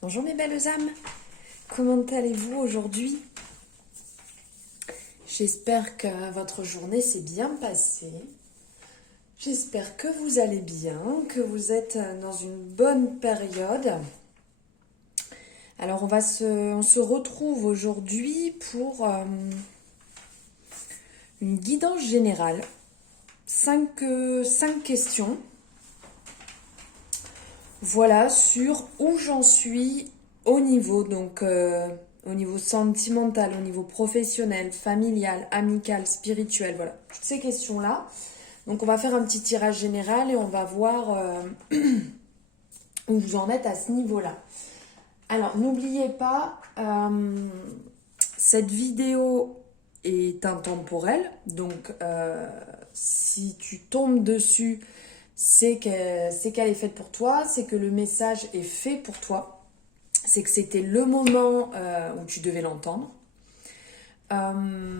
Bonjour mes belles âmes, comment allez-vous aujourd'hui? J'espère que votre journée s'est bien passée. J'espère que vous allez bien, que vous êtes dans une bonne période. Alors on se retrouve aujourd'hui pour une guidance générale. 5 questions. Voilà, sur où j'en suis au niveau, au niveau sentimental, au niveau professionnel, familial, amical, spirituel, voilà, toutes ces questions-là. Donc on va faire un petit tirage général et on va voir où vous en êtes à ce niveau-là. Alors n'oubliez pas, cette vidéo est intemporelle, donc si tu tombes dessus, c'est qu'elle est faite pour toi, c'est que le message est fait pour toi, c'est que c'était le moment où tu devais l'entendre. Le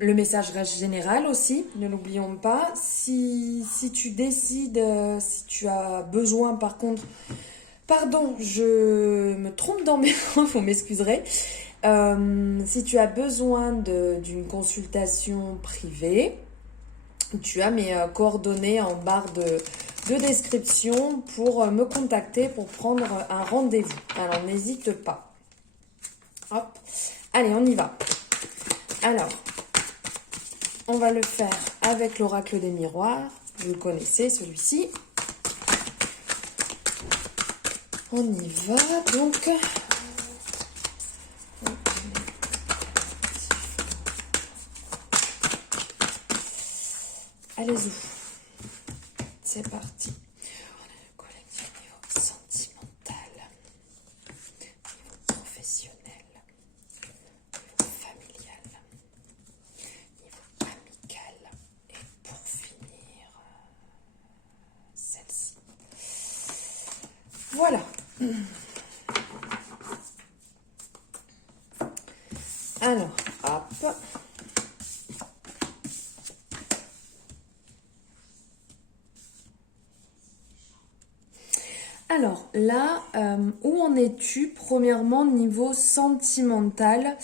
message reste général aussi, ne l'oublions pas. Si tu décides, si tu as besoin par contre, pardon, je me trompe dans mes mots, vous m'excuserez. Si tu as besoin d'une consultation privée, tu as mes coordonnées en barre de description pour me contacter, pour prendre un rendez-vous. Alors, n'hésite pas. Hop. Allez, on y va. Alors, on va le faire avec l'oracle des miroirs. Vous le connaissez, celui-ci. On y va, donc. Allez-y. C'est parti. Collectif niveau sentimental, niveau professionnel, niveau familial, niveau amical et pour finir, celle-ci. Voilà. Alors, hop. Alors là, où en es-tu premièrement niveau sentimental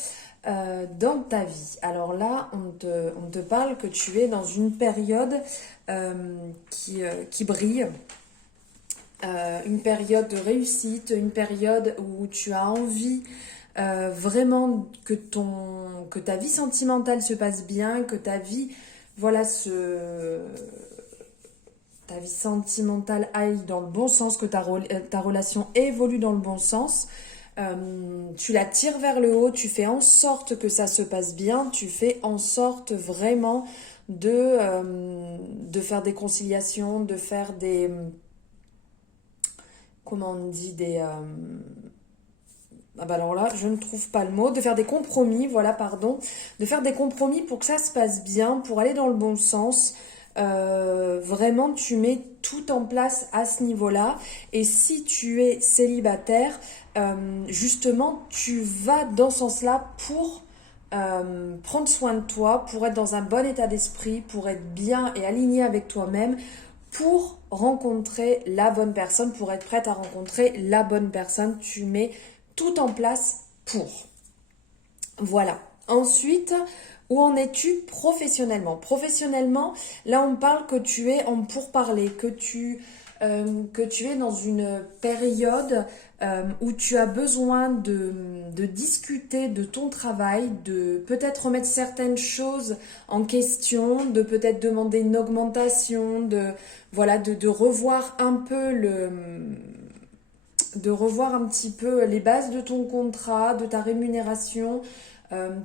dans ta vie? Alors là, on te parle que tu es dans une période qui brille, une période de réussite, une période où tu as envie vraiment que ta vie sentimentale se passe bien, que ta vie, voilà, ta vie sentimentale aille dans le bon sens, que ta relation évolue dans le bon sens. Tu la tires vers le haut, tu fais en sorte que ça se passe bien, tu fais en sorte vraiment de faire des conciliations, de faire des... Comment on dit des... Ah bah alors là, je ne trouve pas le mot. De faire des compromis, voilà, pardon. De faire des compromis pour que ça se passe bien, pour aller dans le bon sens. Vraiment, tu mets tout en place à ce niveau-là. Et si tu es célibataire, justement, tu vas dans ce sens-là pour prendre soin de toi, pour être dans un bon état d'esprit, pour être bien et aligné avec toi-même, pour rencontrer la bonne personne, pour être prête à rencontrer la bonne personne. Tu mets tout en place pour. Voilà. Ensuite, où en es-tu professionnellement? Professionnellement, là on parle que tu es en pourparlers, que tu es dans une période où tu as besoin de discuter de ton travail, de peut-être remettre certaines choses en question, de peut-être demander une augmentation, de revoir un peu de revoir un petit peu les bases de ton contrat, de ta rémunération.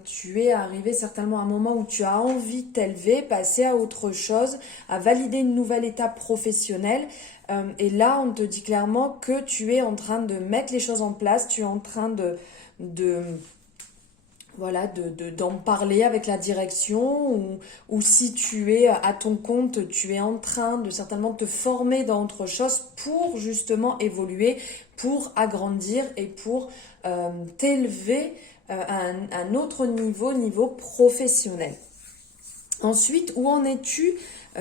Tu es arrivé certainement à un moment où tu as envie de t'élever, passer à autre chose, à valider une nouvelle étape professionnelle. Et là, on te dit clairement que tu es en train de mettre les choses en place, tu es en train d'en parler avec la direction ou si tu es à ton compte, tu es en train de certainement te former dans autre chose pour justement évoluer, pour agrandir et pour t'élever à un autre niveau professionnel. Ensuite, où en es-tu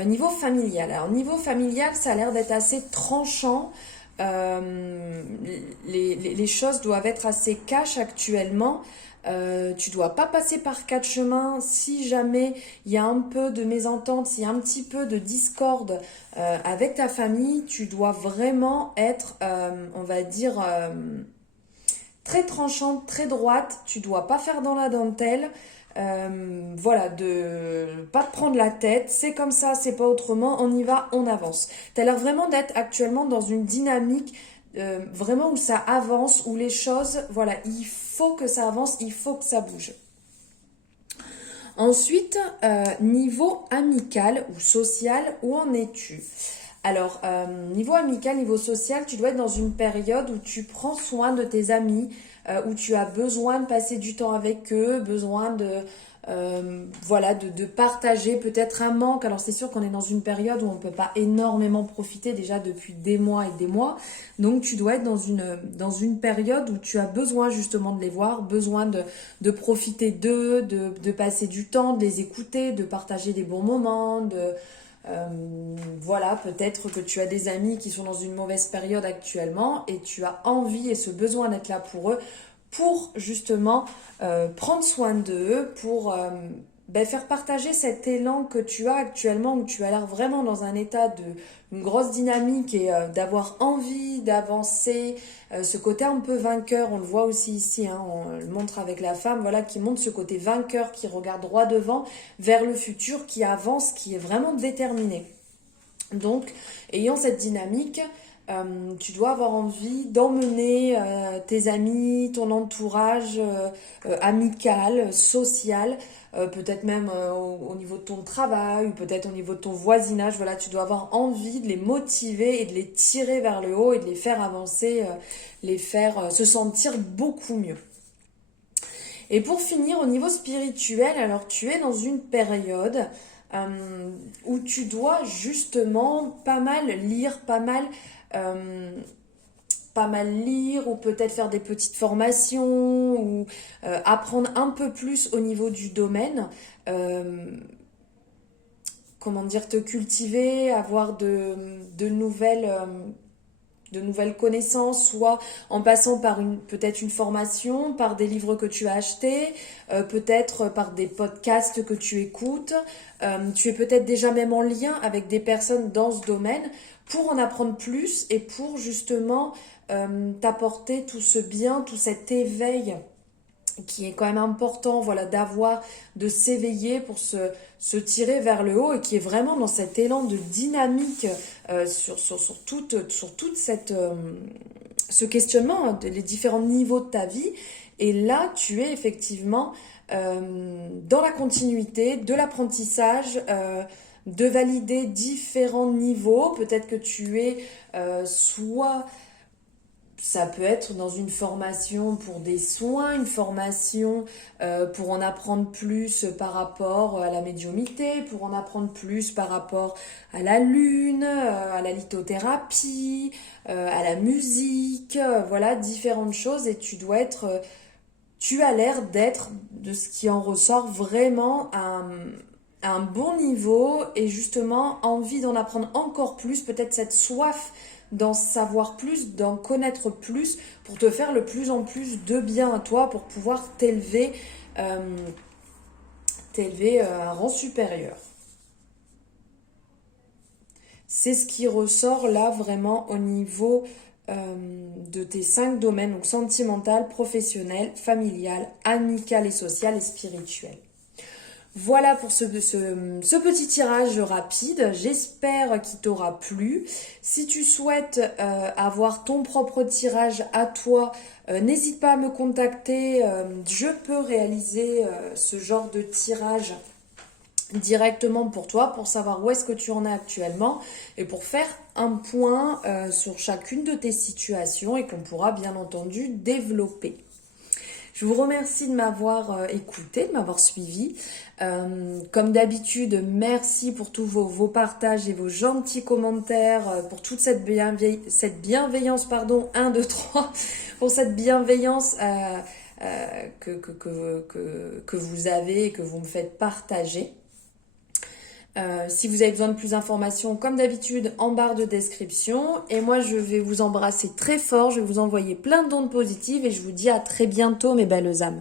niveau familial? Alors, niveau familial, ça a l'air d'être assez tranchant. les choses doivent être assez cash actuellement. Tu dois pas passer par quatre chemins. Si jamais il y a un peu de mésentente, s'il y a un petit peu de discorde avec ta famille, tu dois vraiment être, on va dire, très tranchante, très droite. Tu dois pas faire dans la dentelle. Voilà, de pas te prendre la tête, c'est comme ça, c'est pas autrement, on y va, on avance. T'as l'air vraiment d'être actuellement dans une dynamique vraiment où ça avance, où les choses, voilà, il faut que ça avance, il faut que ça bouge. Ensuite, niveau amical ou social, où en es-tu? Alors, niveau amical, niveau social, tu dois être dans une période où tu prends soin de tes amis, où tu as besoin de passer du temps avec eux, besoin de, voilà, de partager peut-être un manque. Alors, c'est sûr qu'on est dans une période où on ne peut pas énormément profiter déjà depuis des mois et des mois. Donc, tu dois être dans une période où tu as besoin justement de les voir, besoin de profiter d'eux, de passer du temps, de les écouter, de partager des bons moments, voilà, peut-être que tu as des amis qui sont dans une mauvaise période actuellement et tu as envie et ce besoin d'être là pour eux, pour justement prendre soin d'eux, pour faire partager cet élan que tu as actuellement, où tu as l'air vraiment dans un état une grosse dynamique et d'avoir envie d'avancer, ce côté un peu vainqueur, on le voit aussi ici, hein, on le montre avec la femme, voilà, qui montre ce côté vainqueur, qui regarde droit devant, vers le futur, qui avance, qui est vraiment déterminé. Donc, ayant cette dynamique, tu dois avoir envie d'emmener tes amis, ton entourage amical, social, peut-être même au niveau de ton travail ou peut-être au niveau de ton voisinage. Voilà, tu dois avoir envie de les motiver et de les tirer vers le haut et de les faire avancer, les faire se sentir beaucoup mieux. Et pour finir, au niveau spirituel, alors tu es dans une période où tu dois justement pas mal lire ou peut-être faire des petites formations ou apprendre un peu plus au niveau du domaine. Comment dire, te cultiver, avoir de nouvelles connaissances, soit en passant par peut-être une formation, par des livres que tu as achetés, peut-être par des podcasts que tu écoutes. Tu es peut-être déjà même en lien avec des personnes dans ce domaine pour en apprendre plus et pour justement t'apporter tout ce bien, tout cet éveil qui est quand même important, voilà, de s'éveiller pour se tirer vers le haut et qui est vraiment dans cet élan de dynamique sur toute ce questionnement, hein, les différents niveaux de ta vie. Et là, tu es effectivement dans la continuité de l'apprentissage, de valider différents niveaux. Peut-être que tu es soit ça peut être dans une formation pour des soins, une formation pour en apprendre plus par rapport à la médiumnité, pour en apprendre plus par rapport à la lune, à la lithothérapie, à la musique, voilà, différentes choses. Et tu as l'air d'être, de ce qui en ressort, vraiment à un bon niveau et justement envie d'en apprendre encore plus, peut-être cette soif d'en savoir plus, d'en connaître plus pour te faire le plus en plus de bien à toi, pour pouvoir t'élever à un rang supérieur. C'est ce qui ressort là vraiment au niveau de tes 5 domaines, donc sentimental, professionnel, familial, amical et social et spirituel. Voilà pour ce petit tirage rapide, j'espère qu'il t'aura plu. Si tu souhaites avoir ton propre tirage à toi, n'hésite pas à me contacter, je peux réaliser ce genre de tirage directement pour toi, pour savoir où est-ce que tu en es actuellement et pour faire un point sur chacune de tes situations et qu'on pourra bien entendu développer. Je vous remercie de m'avoir écouté, de m'avoir suivi. Comme d'habitude, merci pour tous vos partages et vos gentils commentaires, pour toute cette bienveillance, pardon, 1, 2, 3, pour cette bienveillance que vous avez et que vous me faites partager. Si vous avez besoin de plus d'informations, comme d'habitude, en barre de description. Et moi, je vais vous embrasser très fort, je vais vous envoyer plein d'ondes positives et je vous dis à très bientôt, mes belles âmes.